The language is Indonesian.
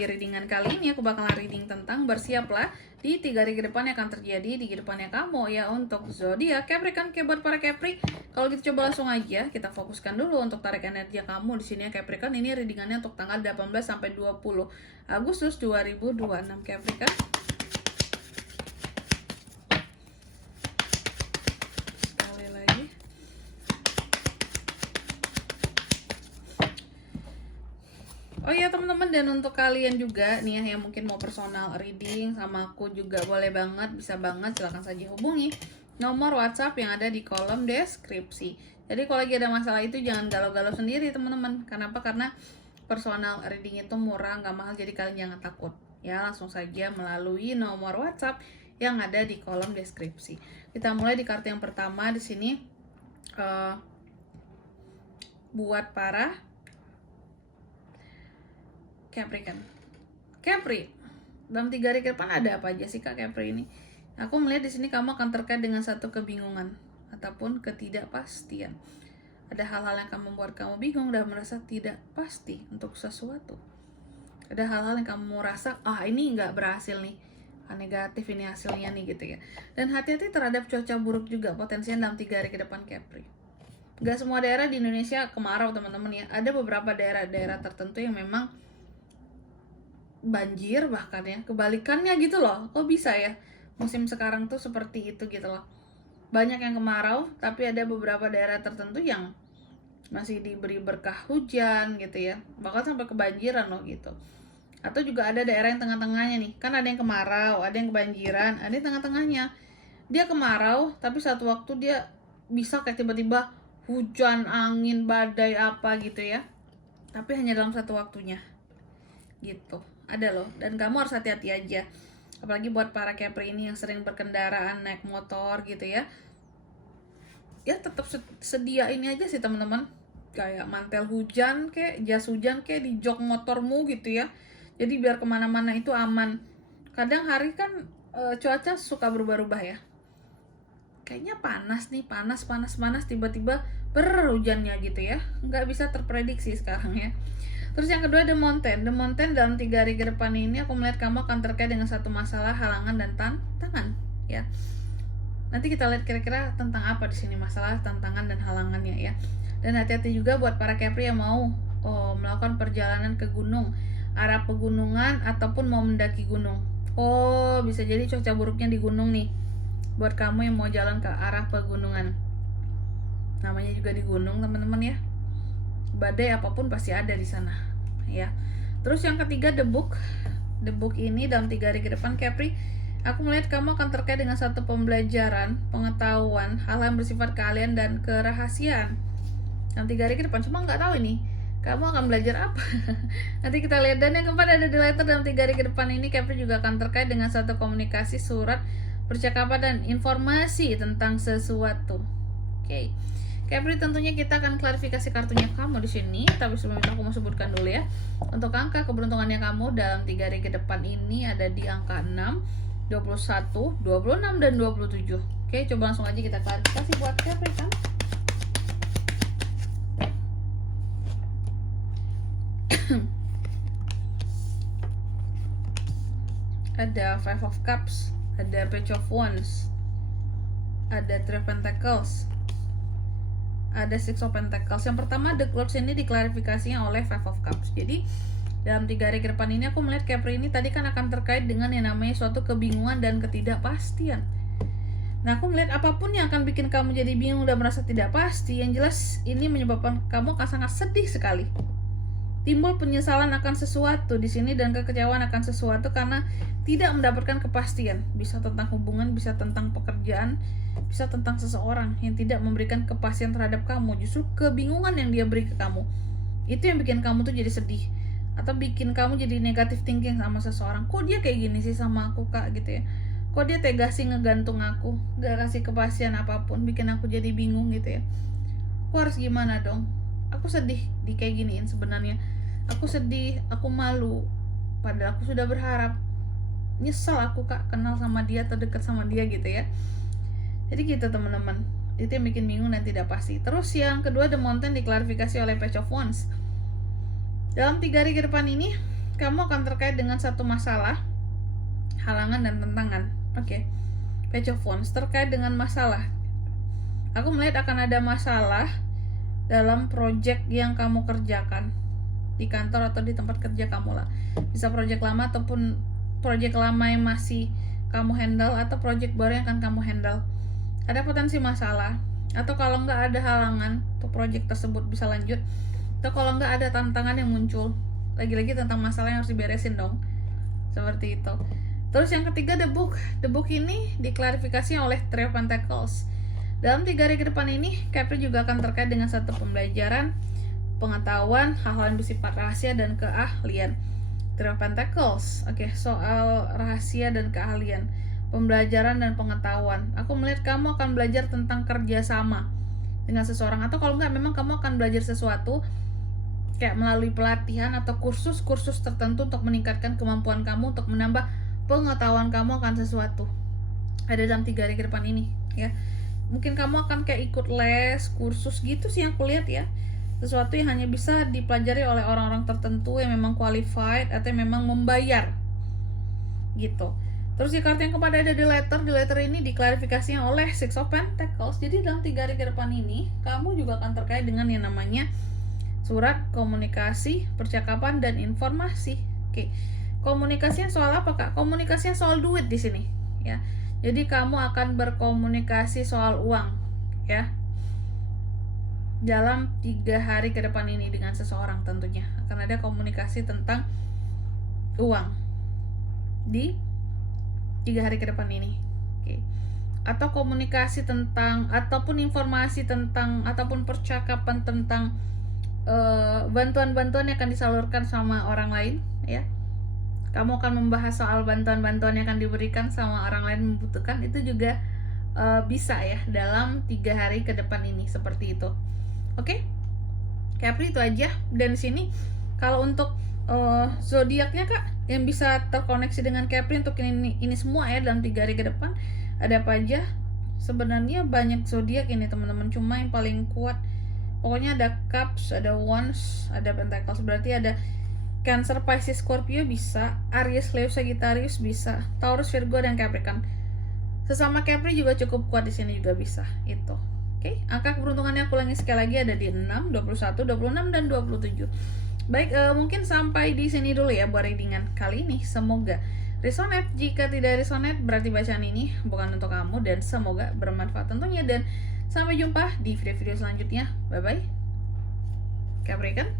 di readingan kali ini aku bakalan reading tentang bersiaplah di 3 hari ke depan yang akan terjadi di kehidupannya kamu ya untuk zodiak Capricorn. Buat para Capri, kalau gitu coba langsung aja kita fokuskan dulu untuk tarik energi kamu di sini ya Capricorn. Ini readingannya untuk tanggal 18 sampai 20 Agustus 2026 Capricorn. Oh iya teman-teman, dan untuk kalian juga nih ya yang mungkin mau personal reading sama aku juga boleh banget, bisa banget, silahkan saja hubungi nomor WhatsApp yang ada di kolom deskripsi. Jadi kalau lagi ada masalah itu jangan galau-galau sendiri teman-teman. Kenapa? Karena personal reading itu murah, nggak mahal, jadi kalian jangan takut. Ya langsung saja melalui nomor WhatsApp yang ada di kolom deskripsi. Kita mulai di kartu yang pertama di sini buat para Capricorn. Capri, dalam 3 hari ke depan ada apa aja sih Kak Capri ini? Aku melihat di sini kamu akan terkait dengan satu kebingungan ataupun ketidakpastian. Ada hal-hal yang akan membuat kamu bingung dan merasa tidak pasti untuk sesuatu. Ada hal-hal yang kamu merasa, ini nggak berhasil nih, negatif ini hasilnya nih gitu ya. Dan hati-hati terhadap cuaca buruk juga potensinya dalam 3 hari ke depan Capri. Gak semua daerah di Indonesia kemarau teman-teman ya. Ada beberapa daerah-daerah tertentu yang memang banjir bahkan ya, kebalikannya gitu loh. Kok bisa ya musim sekarang tuh seperti itu gitu loh, banyak yang kemarau tapi ada beberapa daerah tertentu yang masih diberi berkah hujan gitu ya, bahkan sampai kebanjiran loh gitu. Atau juga ada daerah yang tengah-tengahnya nih, kan ada yang kemarau, ada yang kebanjiran, ada yang tengah-tengahnya. Dia kemarau tapi satu waktu dia bisa kayak tiba-tiba hujan, angin, badai apa gitu ya, tapi hanya dalam satu waktunya gitu, ada loh. Dan kamu harus hati-hati aja, apalagi buat para Capri ini yang sering berkendaraan naik motor gitu ya. Ya tetap sedia ini aja sih teman-teman, kayak mantel hujan kayak jas hujan kayak di jok motormu gitu ya, jadi biar kemana-mana itu aman. Kadang hari kan cuaca suka berubah-ubah ya, kayaknya panas nih, panas tiba-tiba berhujannya gitu ya, nggak bisa terprediksi sekarang ya. Terus yang kedua The Mountain dalam 3 hari ke depan ini aku melihat kamu akan terkait dengan satu masalah, halangan dan tantangan ya. Nanti kita lihat kira-kira tentang apa di sini masalah, tantangan dan halangannya ya. Dan hati-hati juga buat para Capri yang mau melakukan perjalanan ke gunung, arah pegunungan ataupun mau mendaki gunung. Bisa jadi cuaca buruknya di gunung nih buat kamu yang mau jalan ke arah pegunungan. Namanya juga di gunung teman-teman ya, badai apapun pasti ada di sana ya. Terus yang ketiga The Book ini dalam 3 hari ke depan Capri, aku melihat kamu akan terkait dengan satu pembelajaran, pengetahuan, hal yang bersifat keahlian dan kerahasiaan dalam 3 hari ke depan. Cuma nggak tahu ini kamu akan belajar apa. Nanti kita lihat. Dan yang keempat ada The Letter dalam 3 hari ke depan ini Capri juga akan terkait dengan satu komunikasi, surat, percakapan dan informasi tentang sesuatu. Oke. Capri, tentunya kita akan klarifikasi kartunya kamu di sini, tapi sebelum itu aku mau sebutkan dulu ya. Untuk angka keberuntungannya kamu dalam 3 hari ke depan ini ada di angka 6, 21, 26 dan 27. Oke, coba langsung aja kita klarifikasi buat Capri kan. Ada 5 of Cups, ada Page of Wands, ada 3 Pentacles, ada 6 of Pentacles. Yang pertama The Clouds ini diklarifikasinya oleh 5 of Cups. Jadi dalam 3 hari ke depan ini aku melihat Capri ini tadi kan akan terkait dengan yang namanya suatu kebingungan dan ketidakpastian. Nah aku melihat apapun yang akan bikin kamu jadi bingung dan merasa tidak pasti, yang jelas ini menyebabkan kamu akan sangat sedih sekali. Timbul penyesalan akan sesuatu di sini dan kekecewaan akan sesuatu karena tidak mendapatkan kepastian. Bisa tentang hubungan, bisa tentang pekerjaan, bisa tentang seseorang yang tidak memberikan kepastian terhadap kamu. Justru kebingungan yang dia beri ke kamu, itu yang bikin kamu tuh jadi sedih, atau bikin kamu jadi negatif thinking sama seseorang. Kok dia kayak gini sih sama aku Kak gitu ya, kok dia tega sih ngegantung aku, gak kasih kepastian apapun, bikin aku jadi bingung gitu ya. Aku harus gimana dong? Aku sedih di kayak giniin sebenarnya. Aku sedih, aku malu, padahal aku sudah berharap. Nyesel aku Kak kenal sama dia, terdekat sama dia gitu ya. Jadi gitu teman-teman, itu yang bikin bingung dan tidak pasti. Terus yang kedua The Mountain diklarifikasi oleh Page of Wands. Dalam 3 hari ke depan ini kamu akan terkait dengan satu masalah, halangan dan tantangan. Oke. Page of Wands terkait dengan masalah. Aku melihat akan ada masalah dalam project yang kamu kerjakan di kantor atau di tempat kerja kamu lah. Bisa project lama ataupun project lama yang masih kamu handle, atau project baru yang akan kamu handle. Ada potensi masalah, atau kalau nggak ada halangan untuk project tersebut bisa lanjut, atau kalau nggak ada tantangan yang muncul. Lagi-lagi tentang masalah yang harus diberesin dong, seperti itu. Terus yang ketiga, the book. The book ini diklarifikasi oleh Three of Pentacles. Dalam 3 hari ke depan ini, Capri juga akan terkait dengan satu pembelajaran, pengetahuan, hal-hal yang bersifat rahasia dan keahlian. Three of Pentacles, oke, soal rahasia dan keahlian, pembelajaran dan pengetahuan. Aku melihat kamu akan belajar tentang kerjasama dengan seseorang, atau kalau enggak memang kamu akan belajar sesuatu kayak melalui pelatihan atau kursus-kursus tertentu untuk meningkatkan kemampuan kamu, untuk menambah pengetahuan kamu akan sesuatu. Ada dalam 3 hari ke depan ini ya. Mungkin kamu akan kayak ikut les, kursus gitu sih yang aku lihat ya. Sesuatu yang hanya bisa dipelajari oleh orang-orang tertentu yang memang qualified atau yang memang membayar gitu. Terus di kartu yang keempat ada di letter ini diklarifikasinya oleh Six of Pentacles. Jadi dalam 3 hari ke depan ini kamu juga akan terkait dengan yang namanya surat, komunikasi, percakapan, dan informasi. Oke. Komunikasinya soal apa, Kak? Komunikasinya soal duit di sini ya. Jadi kamu akan berkomunikasi soal uang ya. Dalam 3 hari ke depan ini dengan seseorang tentunya akan ada komunikasi tentang uang di 3 hari ke depan ini. Oke. Atau komunikasi tentang, ataupun informasi tentang, ataupun percakapan tentang bantuan-bantuan yang akan disalurkan sama orang lain ya. Kamu akan membahas soal bantuan-bantuan yang akan diberikan sama orang lain membutuhkan, itu juga bisa ya dalam 3 hari ke depan ini, seperti itu. Oke? Capri itu aja. Dan di sini kalau untuk zodiaknya, Kak, yang bisa terkoneksi dengan Capri untuk ini semua ya dalam 3 hari ke depan, ada apa aja? Sebenarnya banyak zodiak ini teman-teman, cuma yang paling kuat pokoknya ada Cups, ada Wands, ada Pentacles. Berarti ada Cancer, Pisces, Scorpio bisa, Aries, Leo, Sagittarius bisa, Taurus, Virgo, dan Capricorn. Sesama Capri juga cukup kuat di sini juga bisa. Itu. Oke, angka keberuntungannya aku ulangi sekali lagi, ada di 6, 21, 26, dan 27. Baik, mungkin sampai di sini dulu ya buat readingan kali ini. Semoga resonate. Jika tidak resonate, berarti bacaan ini bukan untuk kamu, dan semoga bermanfaat tentunya. Dan sampai jumpa di video-video selanjutnya. Bye-bye. Capricorn.